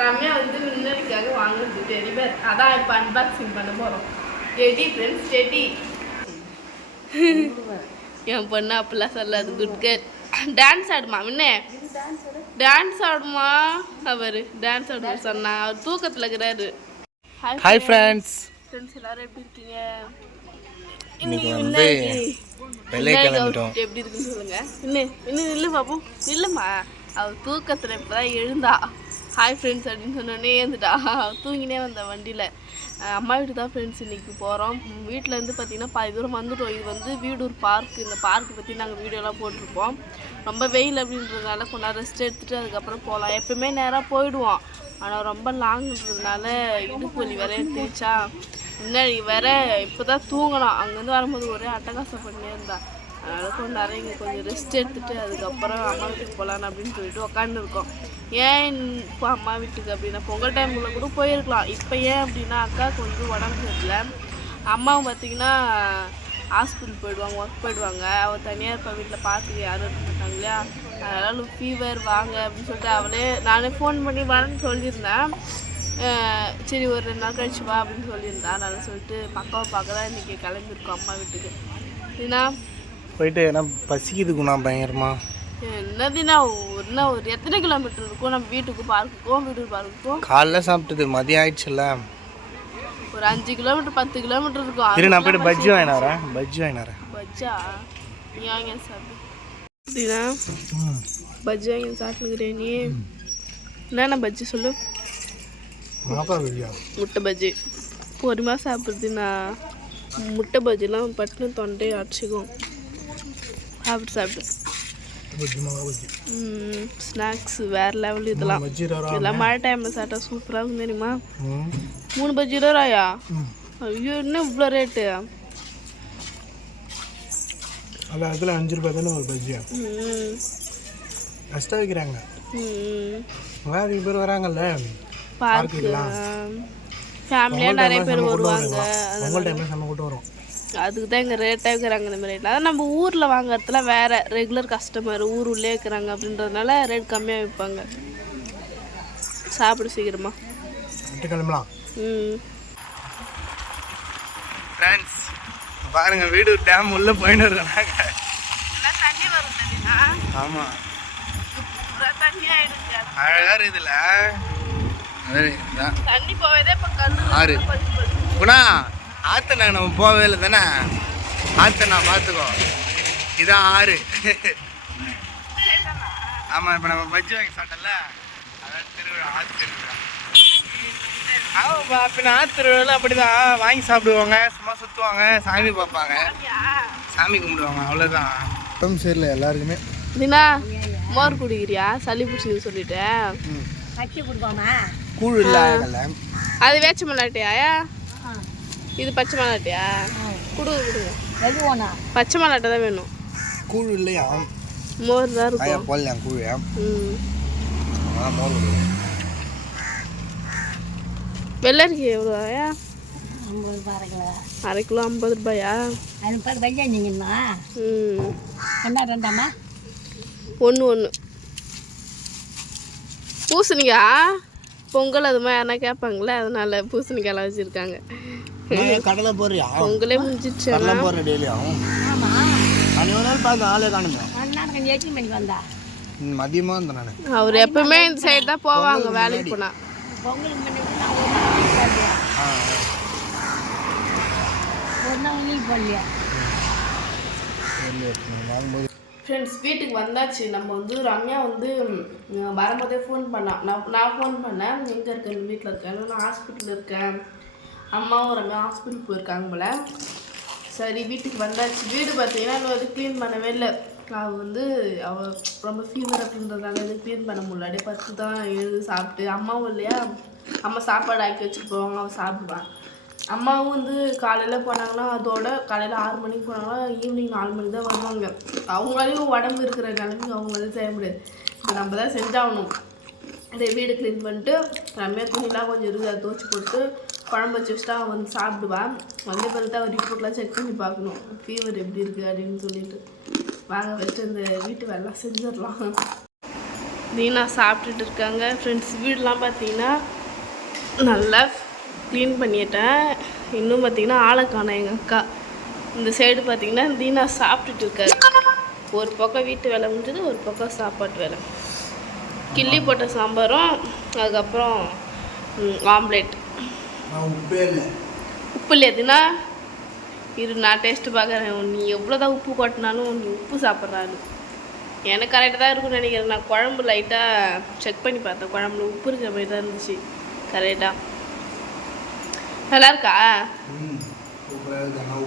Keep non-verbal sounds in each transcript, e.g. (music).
ரம்யா வந்து முன்னாடிக்காக வாங்குறது டெலிவர் அதான் இப்போ அன்பாக்சிங் பண்ண போகிறோம் ரெடி ஃப்ரெண்ட்ஸ் ரெடி என் பொண்ணு அப்படிலாம் சொல்லாது குட் கேர் டான்ஸ் ஆடுமா முன்ன? டான்ஸ் ஆடுமா? அவர் டான்ஸ் ஆடுமா சொன்னா. அவர் தூக்கத்தில் இருக்கிறாரு. ஹாய் ஃப்ரெண்ட்ஸ் ஃப்ரெண்ட்ஸ் எல்லாரும் எப்படி இருக்கீங்க? இன்னைக்கு வந்து எப்படி இருக்குன்னு சொல்லுங்க. இன்னும் இன்னும் நில்லு பாப்போம் நில்லுமா? அவள் தூக்கத்தில் இப்போ தான் எழுந்தா. ஹாய் ஃப்ரெண்ட்ஸ் அப்படின்னு சொன்னோடனே எழுந்துட்டா தூங்கினே வந்த வண்டியில். அம்மா வீட்டுக்கு தான் ஃப்ரெண்ட்ஸ் இன்னைக்கு போகிறோம் வீட்டிலேருந்து பார்த்தீங்கன்னா பாதி தூரம் வந்துட்டோம் இது வந்து வீடூர் பார்க் இந்த பார்க் பற்றி நாங்கள் வீடியோலாம் போட்டிருப்போம். ரொம்ப வெயில் அப்படின்றதுனால கொஞ்ச நேரம் ரெஸ்ட் எடுத்துகிட்டு அதுக்கப்புறம் போகலாம் எப்போயுமே நேராக போயிடுவோம். ஆனால் ரொம்ப லாங்ன்றதுனால இடுப்பு வலி வேற எடுத்துச்சா முன்னாடி வேற இப்போ தான் தூங்கலாம் அங்கேருந்து வரும்போது ஒரே அட்டகாசம் பண்ணியே இருந்தா. அதனால கொஞ்சம் நேரம் இங்கே கொஞ்சம் ரெஸ்ட் எடுத்துகிட்டு அதுக்கப்புறம் அம்மா வீட்டுக்கு போகலான்னு அப்படின்னு சொல்லிட்டு உக்காந்துருக்கோம். ஏன் இப்போ அம்மா வீட்டுக்கு அப்படின்னா பொங்கல் டைமுக்குள்ளே கூட போயிருக்கலாம். இப்போ ஏன் அப்படின்னா அக்கா கொஞ்சம் உடம்பு சரியில்லை. அம்மாவும் பார்த்தீங்கன்னா ஹாஸ்பிட்டல் போயிடுவாங்க ஒர்க் போயிடுவாங்க. அவள் தனியாக இருப்பா வீட்டில் பார்த்து யாரும் இருக்க மாட்டாங்க இல்லையா? அதனால் ஃபீவர் வாங்க அப்படின்னு சொல்லிட்டு அவளே நானே ஃபோன் பண்ணி வரேன்னு சொல்லியிருந்தேன். சரி ஒரு ரெண்டு நாள் கழிச்சு வா அப்படின்னு சொல்லியிருந்தா. அதனால் சொல்லிட்டு பக்காவை பார்க்க தான் இன்றைக்கி கிளம்பியிருக்கோம் அம்மா வீட்டுக்கு. ஏன்னா போயிட்டு ஏன்னா பசிக்குது குணா பயங்கரமா. என்னதுன்னா ஒரு என்ன ஒரு எத்தனை கிலோமீட்டர் இருக்கும்? நம்ம வீட்டுக்கு பார்க்குக்கும் வீட்டுக்கு பார்க்குக்கும் காலைல சாப்பிட்டது மதியம் ஆயிடுச்சுல்ல? ஒரு அஞ்சு கிலோமீட்டர் பத்து கிலோமீட்டர் இருக்கும். இரு நான் போயிட்டு பஜ்ஜி வாங்கிட்டு வரேன். பஜ்ஜி வாங்கிட்டு வரேன். பஜ்ஜா? நீ வாங்க பஜ்ஜி வாங்கி சாப்பிட்டுக்கிறேன் நீ. என்னென்ன பஜ்ஜி சொல்லு? முட்டை பஜ்ஜி. பொறுமையாக சாப்பிட்றதுன்னா முட்டை பஜ்ஜிலாம் பட்டுன்னு தொண்டையை அடிச்சிக்கும். சாப்பிட்டு சாப்பிட்டு பஜ்ஜி மாவா பஜ்ஜி ஸ்நாக்ஸ் வேறு லெவல் இதெல்லாம். இதெல்லாம் மழை டைமில் சாப்பிட்டா சூப்பராக இருக்கும் தெரியுமா? மூணு பஜ்ஜி இருபது ரூபாயா ஐயோ என்ன இவ்வளோ ரேட்டு அந்த இடத்துல அஞ்சு ரூபாய் தானே ஒரு பஜ்ஜியா கஷ்டம் வைக்கிறாங்க. நிறைய பேர் வராங்கல்ல? பார்க்கு ஃபேமிலியாக நிறைய பேர் வருவாங்க. பொங்கல் டைம்ல செம்ம கூட்டம் வரும். அதுக்கு தான் இங்கே ரேட்டாக இருக்கிறாங்க இந்த மாதிரி. அதான் நம்ம ஊரில் வாங்குறதுல வேறு ரெகுலர் கஸ்டமர் ஊர் உள்ளே இருக்கிறாங்க அப்படின்றதுனால ரேட் கம்மியாக விற்பாங்க சாப்பிடு சீக்கிரமா. கிளம்பலாம். ம். ஃப்ரெண்ட்ஸ் பாருங்க வீடு டேம் உள்ள போயின்னு இருக்காங்க தண்ணி வரும் ஆமாம் அழகா இதான். தண்ணி போவதே இப்போ கல் ஆறு. குணா நாங்கள் நம்ம போகவே இல்லை தானே? ஆத்த நான் பார்த்துக்கோ. இதான் ஆறு. ஆமாம் இப்போ நம்ம பஜ்ஜி வாங்கி சாப்பிட்டல அதான் திருவிழா ஆத்து திருவிழா. ஆமாப்பா பின்ன ஆத்து திருவிழா அப்படிதான். வாங்கி சாப்பிடுவாங்க. சும்மா சுற்றுவாங்க சாமி பார்ப்பாங்க. சாமி கும்பிடுவாங்க. அவ்வளோதான் உடம்பு சரியில்லை எல்லாருக்குமே. தினா மோர் குடிக்கிறியா? சளி பிடிச்சிது சொல்லிட்டேன். கூழ் இல்லை அது வேச்ச மல்லாட்டியா இது பச்சை மல்லாட்டியா கொடுங்க கொடுங்க பச்சை மல்லாட்டை தான் வேணும். கூழ் இல்லையா? மோர் தான் ஐயா இருக்கும் போடலாம் கூழ்? ம். ஆ மோர். வெள்ளரிக்கை எவ்வளோ ஆயா அரை கிலோ. ஐம்பது ரூபாயா? ம். ஒன்று ஒன்று பூசணிக்கா? பொங்கல் அது மாதிரி யாருனா கேட்பாங்களே அதனால பூசணிக்காய்லாம் வச்சுருக்காங்க. கடலை போடுறியா? பொங்கலே முடிஞ்சிச்சு கடலை போடுற டெய்லியும் அன்னைக்கு நாள் பார்த்து ஆளே காணுமே. ம், மதியமா இருந்தேன் நான். அவர் எப்பவுமே இந்த சைடு தான் போவாங்க வேலைக்கு போனா. வாங்கும்போது ஃப்ரெண்ட்ஸ் வீட்டுக்கு வந்தாச்சு. நம்ம வந்து ரம்யா வந்து வரும்போதே ஃபோன் பண்ணா. நான் நான் ஃபோன் பண்ணேன். எங்கே இருக்கேன்? வீட்டில் இருக்கேன். நான் ஹாஸ்பிட்டலில் இருக்கேன். அம்மாவும் ரம்யா ஹாஸ்பிட்டல் போயிருக்காங்க போல. சரி வீட்டுக்கு வந்தாச்சு. வீடு பார்த்தீங்கன்னா இன்னும் அது க்ளீன் பண்ணவே இல்லை. அவள் வந்து அவள் ரொம்ப ஃபீவர் அப்படின்றதால எதுவும் க்ளீன் பண்ண முடியல. அப்படியே பத்து தான் எழுது சாப்பிட்டு அம்மாவும் இல்லையா? அம்மா சாப்பாடு ஆக்கி வச்சுட்டு போவாங்க அவள் சாப்பிடுவான் அம்மாவும் வந்து காலையில் போனாங்கன்னா அதோட காலையில் ஆறு மணிக்கு போனாங்கன்னா ஈவினிங் நாலு மணி தான் வருவாங்க. அவங்களாலையும் உடம்பு இருக்கிற நிலைமைக்கு அவங்களாலையும் செய்ய முடியாது. இப்போ நம்ம தான் செஞ்சாகணும். அதே வீடு க்ளீன் பண்ணிட்டு ரம்யா துணிலாம் கொஞ்சம் இருக்குது அதை துவச்சி போட்டு குழம்பு வச்சு வச்சுட்டா அவன் வந்து சாப்பிடுவான் வந்த பிறகு தான் ரிப்போர்ட்லாம் செக் பண்ணி பார்க்கணும். ஃபீவர் எப்படி இருக்குது அப்படின்னு சொல்லிட்டு. வாங்க வச்சு இந்த வீட்டு வேலைலாம் செஞ்சிடலாம். தீனா சாப்பிட்டுட்டு இருக்காங்க. ஃப்ரெண்ட்ஸ் வீடெலாம் பார்த்தீங்கன்னா நல்லா க்ளீன் பண்ணிட்டேன். இன்னும் பார்த்தீங்கன்னா ஆளை காணோம் எங்கள் அக்கா. இந்த சைடு பார்த்தீங்கன்னா தீனா சாப்பிட்டுட்டு இருக்காரு. ஒரு பக்கம் வீட்டு வேலை முடிஞ்சது ஒரு பக்கம் சாப்பாட்டு வேலை. கிள்ளி போட்ட சாம்பாரும் அதுக்கப்புறம் ஆம்லேட் உப்பே இல்லை. உப்பு இல்லையா தினா? இரு நான் டேஸ்ட்டு பார்க்குறேன் நீ எவ்வளோ தான் உப்பு கொட்டினாலும் நீ உப்பு சாப்பிட்றாரு எனக்கு கரெக்டாக தான் இருக்கும்னு நினைக்கிறேன். நான் குழம்பு லைட்டாக செக் பண்ணி பார்த்தேன். குழம்புல உப்பு இருக்கிற மாதிரி தான் இருந்துச்சு. கரெக்டாக நல்லா இருக்கா?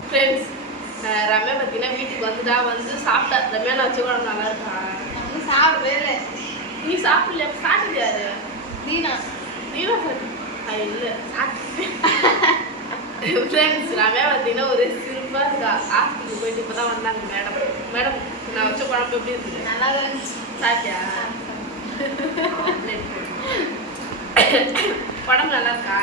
ஃப்ரெண்ட்ஸ் ரம்யா பார்த்தீங்கன்னா வீட்டுக்கு வந்துட்டா வந்து சாப்பிட்டா. ரம்யா நான் வச்சு குழம்பு நல்லா இருக்கா? சாப்பிடவே இல்லை. நீ சாப்பிடல சாப்பிட்டு யாரு தீனா நீனா? சாப்பிட்டு. இல்லை. ஃப்ரெண்ட்ஸ் ரம்யா பார்த்தீங்கன்னா ஒரு சிறப்பாக இருக்கா? ஹாஸ்பிட்டல் போயிட்டு இப்போ தான் வந்தாங்க. மேடம் மேடம் நான் வச்ச குழம்பு எப்படி இருக்குது நல்லா இருந்துச்சு. சாப்பிட்டியா? படம் நல்லா இருக்கா?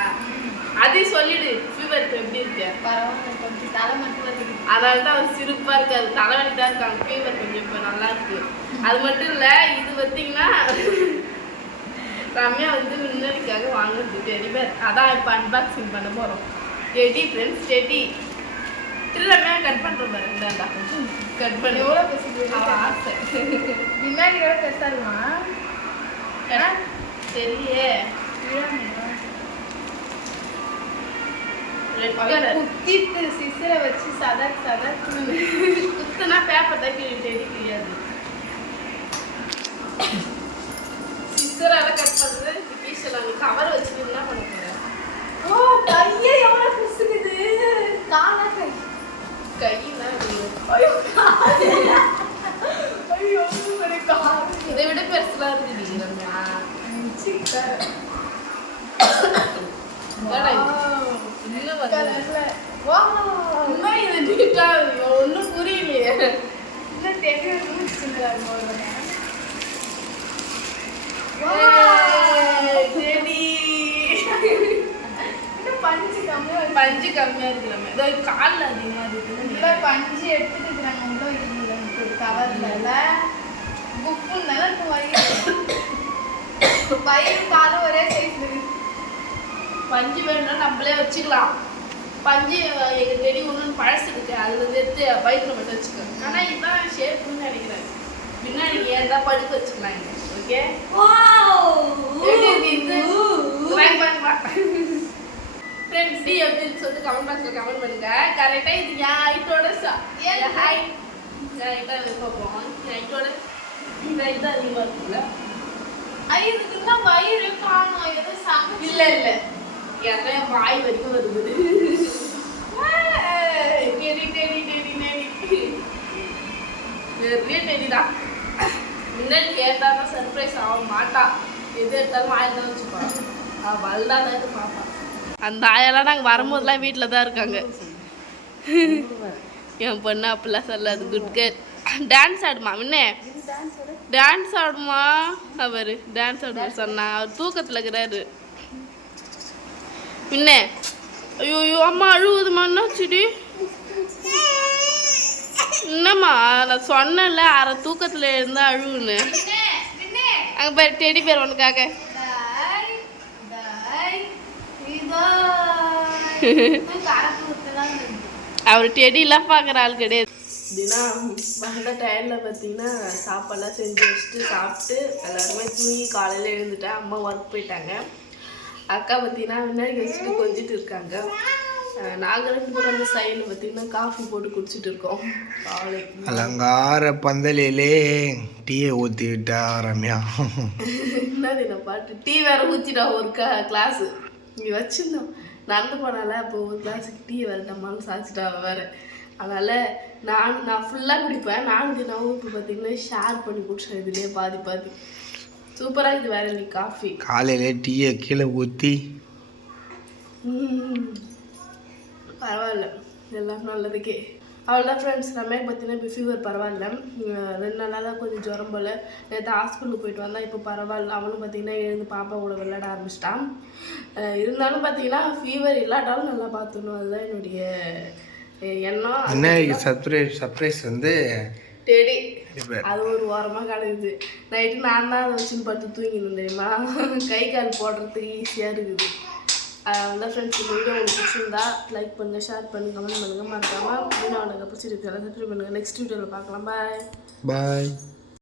அதையும் சொல்லிடு. ஃபீவர் இப்போ எப்படி இருக்கு? பரவாயில்ல கொஞ்சம் தலை மட்டும் வருது அதனால தான் அவர் சிரிப்பாக இருக்காரு. தலைவலி தான் இருக்காங்க. ஃபீவர் கொஞ்சம் இப்போ நல்லா இருக்கு. அது மட்டும் இல்லை இது பார்த்தீங்கன்னா ரம்யா வந்து முன்னாடிக்காக வாங்குறது டெடிபேர் அதான் இப்போ அன்பாக்சிங் பண்ண போகிறோம் teddy friends teddy Thiru Ramya cut பண்ணுற பாரு. இந்தாண்டா. கட் பண்ணி. எவ்வளோ அவ ஆசை. பின்னாடி கூட பெருசா இருக்குமா? ஏன்னா கலர் குத்திட்டு சிசரை வச்சு சதக் சதக்குன்னு குத்துனா பேப்பர் தான் கிழி டெடி தெரியாது சிஸ்டரால கட் பண்ணுறது அங்கே கவர் வச்சுட்டு என்ன பண்ண ஓ கையே எவ்வளோ பிசுக்குது? காலா கை கையெல்லாம் ஐயோ காலு. ஐயோ ஒரு கால். இதை விட பெருசுலாம் வந்து கலர்ல வா இன்னும் இது நீட்டா ஒன்றும் புரியலையே இன்னும் தெரியும் பஞ்சு கம்மியா பஞ்சு கம்மியா இருக்கு இதோ காலில் அதிகமா இருக்கு பஞ்சு எடுத்துட்டு இருக்கிறாங்க உள்ள இருக்குல்ல கவர்ல புக்குன்னு வயிறு ஒரே சைஸ் இருக்கு பஞ்சு வேணும்னா நம்மளே வச்சுக்கலாம். பஞ்சு எங்க செடி ஒன்று பழசு இருக்கு இருந்து எடுத்து பைக்கில் மட்டும் வச்சுக்கோங்க. ஆனா இதான் ஷேப்னு நினைக்கிறேன். பின்னாடி ஏன் தான் படுக்க வச்சுக்கலாம் ஓகே. Friends, நீ எப்படின்னு சொல்லிட்டு comment box ல comment பண்ணுங்க. correct ஆ இது என் ச- என் height. என் இருக்க போறோம். என் ஓட இந்த height தான் அதிகமா இருக்குல்ல? ஐயோ இதுக்கு தான் வயிறு காணும். ஏதோ சமைச்சு இல்ல இல்ல. எனக்கு என் வாய் வரைக்கும் வருது ஏய், டெடி, டெடி, டெடி, டெடி. நிறைய டெடிடா. முன்னாடி கேட்டா தான் சர்ப்ரைஸ் ஆக மாட்டா. எது எடுத்தாலும் ஆயிரம் தான் வச்சுப்பான் அவள் வல்டா தான் பார்ப்பான் அந்த ஆயெல்லாம் நாங்கள் வரும்போதெல்லாம் வீட்டில் தான் இருக்காங்க. என் பொண்ணு அப்படிலாம் சொல்லாது. குட் கேர் டான்ஸ் ஆடுமா முன்னே? டான்ஸ் ஆடுமா? அவர் டான்ஸ் ஆடுமா சொன்னா. அவர் தூக்கத்தில் இருக்கிறாரு. பின்ன ஐயோ அம்மா அழுவுதுமா? என்ன சிடி என்னம்மா நான் சொன்னேன்ல அரை தூக்கத்தில் இருந்தால் அழுகுன்னு அங்கே பாரு டெடி பேர் உனக்காக. அவர் டெடிலாம் பார்க்குற ஆள் கிடையாது. தினம் வந்த டயர்டில் பார்த்தீங்கன்னா சாப்பாடெல்லாம் செஞ்சு வச்சுட்டு சாப்பிட்டு எல்லாருமே தூங்கி காலையில் எழுந்துட்டேன். அம்மா ஒர்க் போயிட்டாங்க. அக்கா பார்த்தீங்கன்னா விநாயகர் வச்சுட்டு கொஞ்சிட்டு இருக்காங்க. அஹ் நாங்க ரெண்டு பேரும் அந்த சைடில் பார்த்தீங்கன்னா காஃபி போட்டு குடிச்சிட்டு இருக்கோம். காலைக்கு அலங்கார பந்தலிலே டீயை ஊற்றி விட்டா ரம்யா. என்னது நான் பாட்டு? டீ வேற ஊற்றிட்டா ஒரு க கிளாஸு இங்கே வச்சிருந்தோம். நடந்து போனால அப்போ ஒரு கிளாஸுக்கு டீ வேற நம்மளும் சாச்சிட்டா வேற. அதனால் நான் நான் ஃபுல்லாக குடிப்பேன். நானும் தினமும் இப்போ பார்த்தீங்கன்னா ஷேர் பண்ணி குடிச்சேன் இதுலேயே பாதி பாதி. சூப்பராக இது வேற நீ காஃபி காலையிலே டீயை கீழே ஊற்றி பரவாயில்ல. எல்லாம் நல்லதுக்கே. அவ்வளோதான் ஃப்ரெண்ட்ஸ் நம்ம பார்த்தீங்கன்னா இப்போ ஃபீவர் பரவாயில்ல. ரெண்டு நாளாக தான் கொஞ்சம் ஜுரம் போல். நேற்று ஹாஸ்பிட்டலுக்கு போயிட்டு வந்தால் இப்போ பரவாயில்ல. அவனும் பார்த்தீங்கன்னா எழுந்து பாப்பா கூட விளையாட ஆரம்பிச்சிட்டான். இருந்தாலும் பார்த்தீங்கன்னா ஃபீவர் இல்லாட்டாலும் நல்லா பார்த்துக்கணும் அதுதான் என்னுடைய எண்ணம். என்ன சர்ப்ரைஸ் சர்ப்ரைஸ் வந்து டெடி அது ஒரு வாரமாக கிடக்குது. நைட்டு நான் தான் அதை வச்சுன்னு படுத்து தூங்கினேன் தெரியுமா? (laughs) கை கால் போடுறதுக்கு ஈஸியாக இருக்குது. அதனால ஃப்ரெண்ட்ஸ் இந்த வீடியோ உங்களுக்கு பிடிச்சிருந்தா லைக் பண்ணுங்கள் ஷேர் பண்ணுங்கள் கமெண்ட் பண்ணுங்கள் மறக்காமல் வீடியோ உங்களுக்கு பிடிச்சிருக்கு சப்ஸ்கிரைப் பண்ணுங்கள் நெக்ஸ்ட் வீடியோவில் பார்க்கலாம். பாய் பாய்